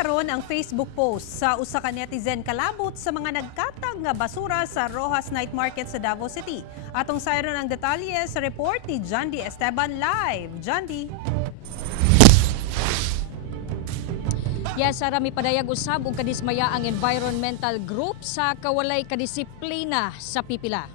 karon ang Facebook post sa usa ka netizen kalabot sa mga nagkatag nga basura sa Rojas Night Market sa Davao City. Atong sayron ang detalye sa report ni John D. Esteban live. John D. Yes, Sara, may padayag usab ug kadismaya ang environmental group sa kawalay kadisiplina sa pipila.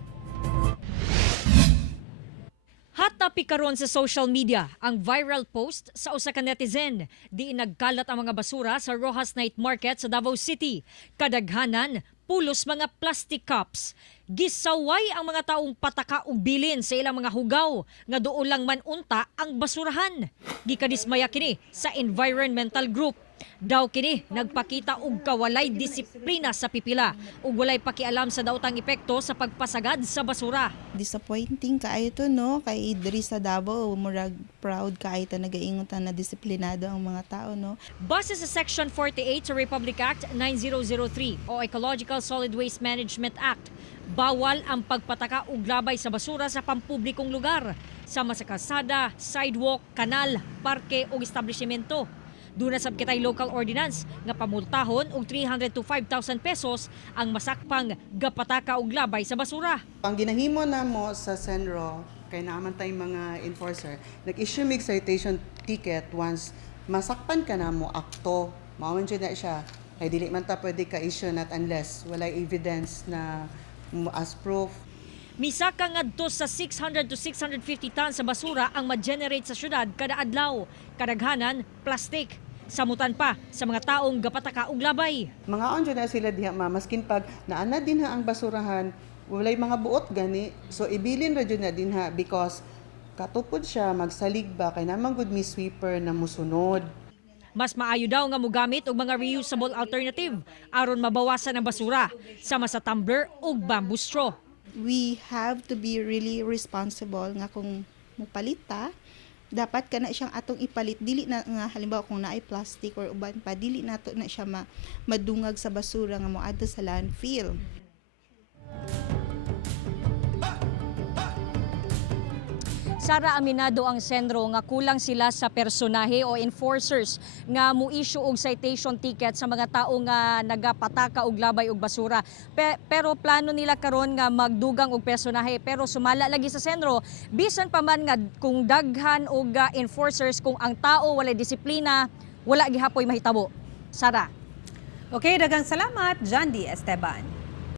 Hot topic karon sa social media ang viral post sa usa ka netizen di nagkalat ang mga basura sa Rojas Night Market sa Davao City. Kadaghanan pulos mga plastic cups. Gisaway ang mga taong pataka og bilin sa ilang mga hugaw nga duol lang man unta ang basurahan. Gikadismaya kini sa environmental group. Daw kini nagpakita og kawalay disiplina sa pipila ug walay pakialam sa daotang epekto sa pagpasagad sa basura. Disappointing kaayo to no kay diri sa Davao murag proud kaayo ta nagaingon na disiplinado ang mga tao no. Base sa Section 48 sa Republic Act 9003 o Ecological Solid Waste Management Act, bawal ang pagpataka og labay sa basura sa pampublikong lugar, sama sa kalsada, sidewalk, kanal, parke o establishmento. Doon na sab kitay local ordinance nga pamultahon og 300 to 5,000 pesos ang masakpang gapataka og labay sa basura. Ang ginahimo namo sa Senro kay naaman tayong mga enforcer, nag-issue mig citation ticket once masakpan ka namo akto, mao man na siya. Kay dili man ta pwede ka issue not unless walay evidence na as proof. Misaka ngadto sa 600 to 650 tons sa basura ang ma-generate sa syudad kada adlaw. Kadaghanan plastic. Samutan pa sa mga taong gapataka og labay. Mga on na sila diha maskin pag naana din ha ang basurahan, walay mga buot gani. So ibilin ra jud na din ha because katupod siya magsalig ba kay namang good mi sweeper na musunod. Mas maayo daw nga mogamit og mga reusable alternative aron mabawasan ang basura sama sa tumbler ug bamboo straw. We have to be really responsible nga kung mupalita dapat kana siyang atong ipalit dili na nga halimbawa kung naay plastic or uban pa dili nato na siya madungag sa basura nga moadto sa landfill. Sara, aminado ang Senro nga kulang sila sa personahe o enforcers nga mu-issue og citation ticket sa mga tao nga nagapataka og labay og basura. Pero plano nila karon nga magdugang og personahe pero sumala lagi sa Senro bisan pa man nga kung daghan og enforcers kung ang tao walay disiplina wala gihapoy mahitabo. Sara. Okay, daghang salamat John D. Esteban.